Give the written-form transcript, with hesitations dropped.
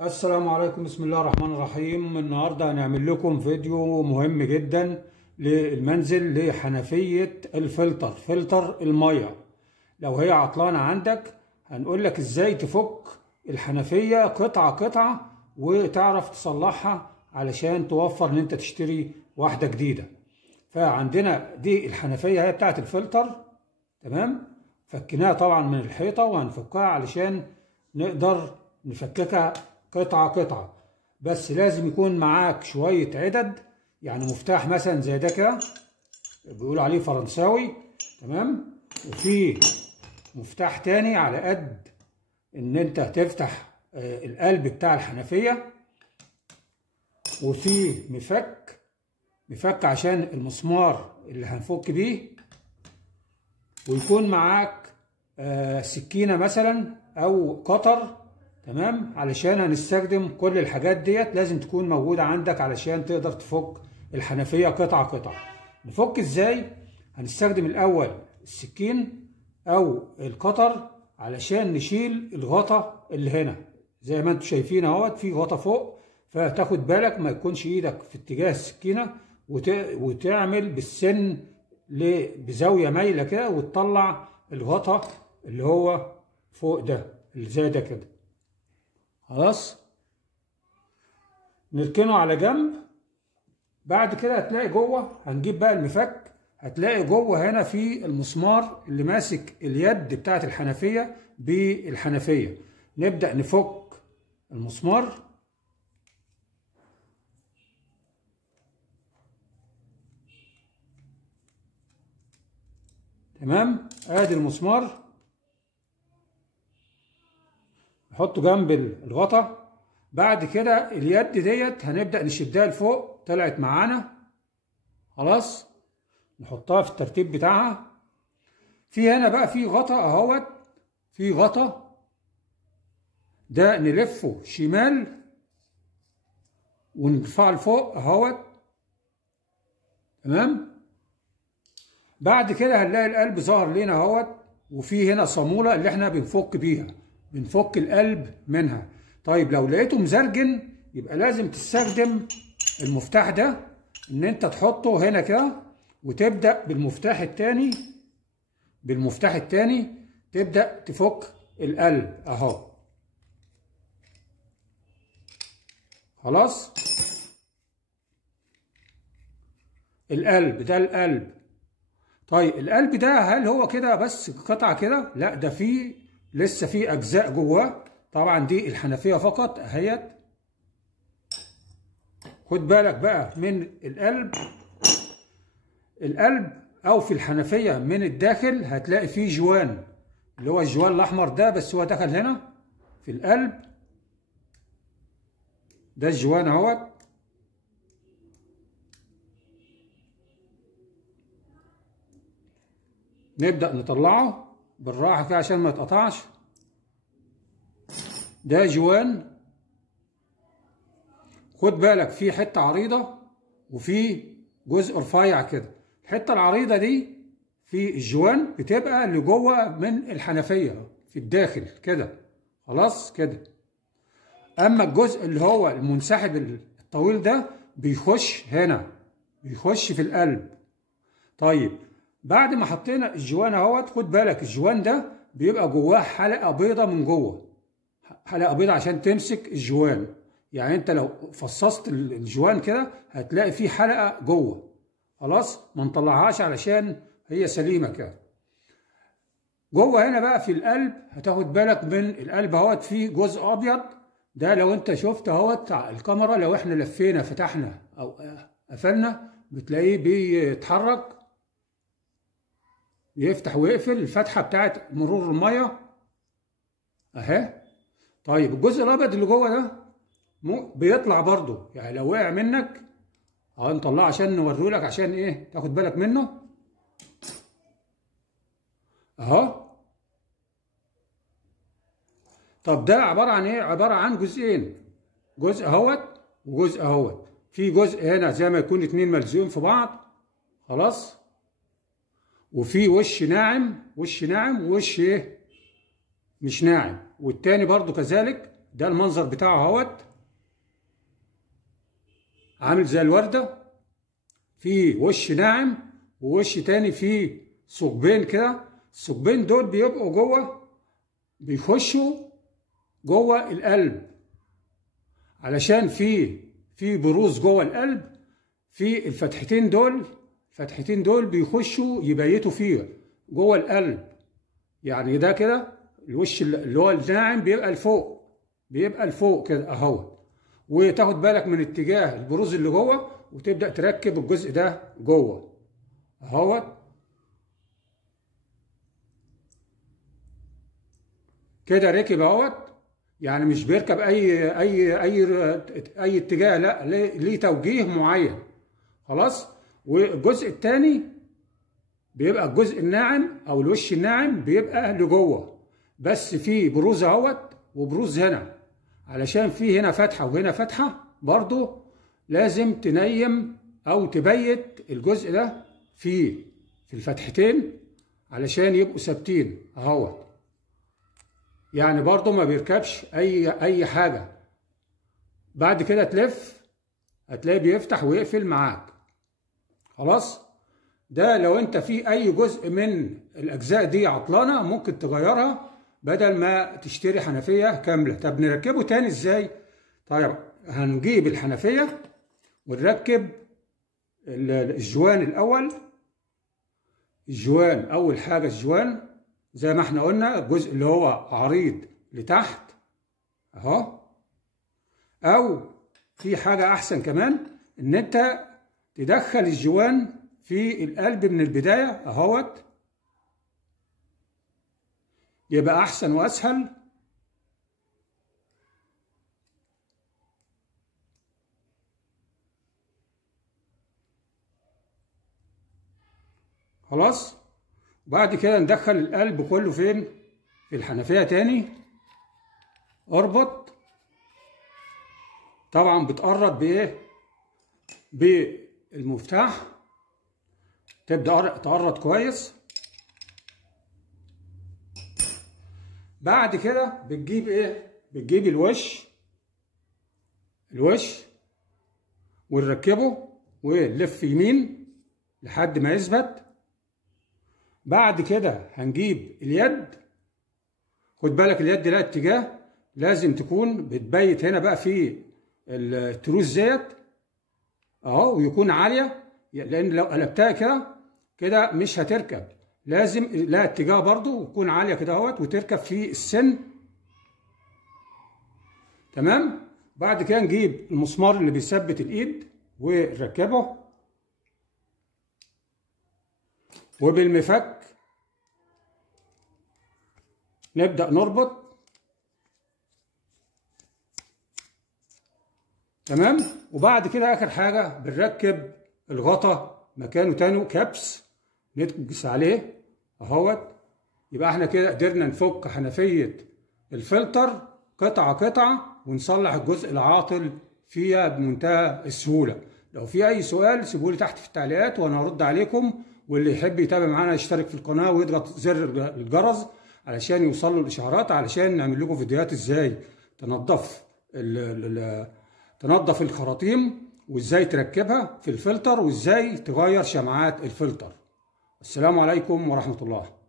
السلام عليكم، بسم الله الرحمن الرحيم. النهارده هنعمل لكم فيديو مهم جدا للمنزل لحنفية الفلتر، فلتر المية. لو هي عطلانة عندك هنقول لك ازاي تفك الحنفية قطعة قطعة وتعرف تصلحها علشان توفر ان انت تشتري واحدة جديدة. فعندنا دي الحنفية هي بتاعت الفلتر، تمام. فكناها طبعا من الحيطة وهنفكها علشان نقدر نفككها قطعة قطعة. بس لازم يكون معاك شوية عدد، يعني مفتاح مثلا زي ده كده بيقولوا عليه فرنساوي، تمام. وفي مفتاح تاني على قد ان انت تفتح القلب بتاع الحنفية، وفي مفك عشان المسمار اللي هنفك بيه، ويكون معاك سكينة مثلا او قطر، تمام. علشان هنستخدم كل الحاجات ديت لازم تكون موجودة عندك علشان تقدر تفك الحنفية قطعة قطعة. نفك ازاي؟ هنستخدم الاول السكين او القطر علشان نشيل الغطا اللي هنا زي ما انتم شايفين اهوت، في غطا فوق، فتاخد بالك ما يكونش ايدك في اتجاه السكينة وتعمل بالسن بزاوية مايلة كده وتطلع الغطا اللي هو فوق ده اللي زي ده كده. خلاص، نركنه على جنب. بعد كده هتلاقي جوه، هنجيب بقى المفك، هتلاقي جوه هنا في المسمار اللي ماسك اليد بتاعت الحنفية بالحنفية. نبدأ نفك المسمار، تمام. ادي المسمار نحطه جنب الغطا. بعد كده اليد ديت هنبدأ نشدها لفوق، طلعت معانا خلاص، نحطها في الترتيب بتاعها. في هنا بقى في غطا اهوت، في غطا ده نلفه شمال ونرفعه لفوق اهوت، تمام. بعد كده هنلاقي القلب ظهر لنا اهوت، وفي هنا صامولة اللي احنا بنفك بيها، بنفك القلب منها. طيب لو لقيته مزرجن يبقى لازم تستخدم المفتاح ده، ان انت تحطه هنا كده وتبدأ بالمفتاح التاني تبدأ تفك القلب اهو. خلاص، القلب ده القلب. طيب القلب ده هل هو كده بس قطعة كده؟ لا، ده فيه لسه فيه اجزاء جواه. طبعا دي الحنفية فقط اهيت. خد بالك بقى من القلب او في الحنفية من الداخل هتلاقي فيه جوان، اللي هو الجوان الاحمر ده، بس هو دخل هنا في القلب. ده الجوان اهوت. نبدأ نطلعه بالراحة كده عشان ما يتقطعش. ده جوان. خد بالك في حتة عريضة وفي جزء رفيع كده. الحتة العريضة دي في الجوان بتبقى اللي جوه من الحنفية في الداخل كده، خلاص كده. اما الجزء اللي هو المنسحب الطويل ده بيخش هنا، بيخش في القلب. طيب بعد ما حطينا الجوان اهوت، خد بالك الجوان ده بيبقى جواه حلقة بيضة من جوه، حلقة بيضة عشان تمسك الجوان. يعني انت لو فصصت الجوان كده هتلاقي فيه حلقة جوه. خلاص، ما نطلعهاش علشان هي سليمة كده. جوه هنا بقى في القلب هتاخد بالك من القلب اهوت، فيه جزء ابيض. ده لو انت شفت اهوت الكاميرا، لو احنا لفينا فتحنا او قفلنا بتلاقيه بيتحرك، يفتح ويقفل الفتحة بتاعت مرور المية اهي. طيب الجزء الابيض اللي جوه ده بيطلع برضو، يعني لو وقع منك اهو نطلعه عشان نوريهولك عشان ايه تاخد بالك منه اهو. طب ده عبارة عن ايه؟ عبارة عن جزئين، جزء اهوت وجزء اهوت. في جزء هنا زي ما يكون اتنين ملزوقين في بعض، خلاص. وفي وش ناعم، وش ناعم ووش ايه مش ناعم، والتاني برضو كذلك ده المنظر بتاعه اهوت، عامل زي الوردة، في وش ناعم ووش تاني فيه ثقبين كده. الثقبين دول بيبقوا جوه، بيخشوا جوه القلب، علشان في بروز جوه القلب، في الفتحتين دول. الفتحتين دول بيخشوا يبيتوا فيه جوه القلب. يعني ده كده الوش اللي هو الناعم بيبقى لفوق، بيبقى لفوق كده اهو. وتاخد بالك من اتجاه البروز اللي جوه، وتبدأ تركب الجزء ده جوه اهوت كده. ركب اهوت، يعني مش بيركب اي اتجاه، لا، ليه توجيه معين. خلاص. والجزء الثاني بيبقى الجزء الناعم او الوش الناعم بيبقى لجوه، بس في بروز اهوت وبروز هنا، علشان في هنا فتحه وهنا فتحه. برضو لازم تنيم او تبيت الجزء ده في الفتحتين علشان يبقوا ثابتين اهوت. يعني برضو ما بيركبش اي حاجه. بعد كده تلف هتلاقيه بيفتح ويقفل معاك. خلاص. ده لو انت في اي جزء من الاجزاء دي عطلانه ممكن تغيرها بدل ما تشتري حنفيه كامله. طب نركبه تاني ازاي؟ طيب هنجيب الحنفيه ونركب الجوان الاول. الجوان اول حاجه، الجوان زي ما احنا قلنا الجزء اللي هو عريض لتحت اهو. او في حاجه احسن كمان، ان انت تدخل الجوان في القلب من البدايه اهوت، يبقى احسن واسهل. خلاص. وبعد كده ندخل القلب كله فين؟ في الحنفيه تاني. اربط. طبعا بتقرب بايه؟ بالمفتاح. تبدا تقرب كويس. بعد كده بتجيب ايه؟ بتجيب الوش ونركبه ونلف يمين لحد ما يثبت. بعد كده هنجيب اليد. خد بالك اليد لها اتجاه، لازم تكون بتبيت هنا بقى في التروس ديت اهو، ويكون عاليه، لان لو قلبتها كده مش هتركب. لازم لها اتجاه برضو وتكون عاليه كده اهوت، وتركب في السن. تمام. بعد كده نجيب المسمار اللي بيثبت الايد ونركبه، وبالمفك نبدأ نربط. تمام. وبعد كده اخر حاجه بنركب الغطا مكانه تاني كبس، نكبس عليه اهوت. يبقى احنا كده قدرنا نفك حنفيه الفلتر قطعه قطعه، ونصلح الجزء العاطل فيها بمنتهى السهوله. لو في اي سؤال سيبولي تحت في التعليقات وانا هرد عليكم. واللي يحب يتابع معانا يشترك في القناه ويضغط زر الجرس علشان يوصل له الاشعارات، علشان نعمل لكم فيديوهات ازاي تنظف الخراطيم، وازاي تركبها في الفلتر، وازاي تغير شمعات الفلتر. السلام عليكم ورحمة الله.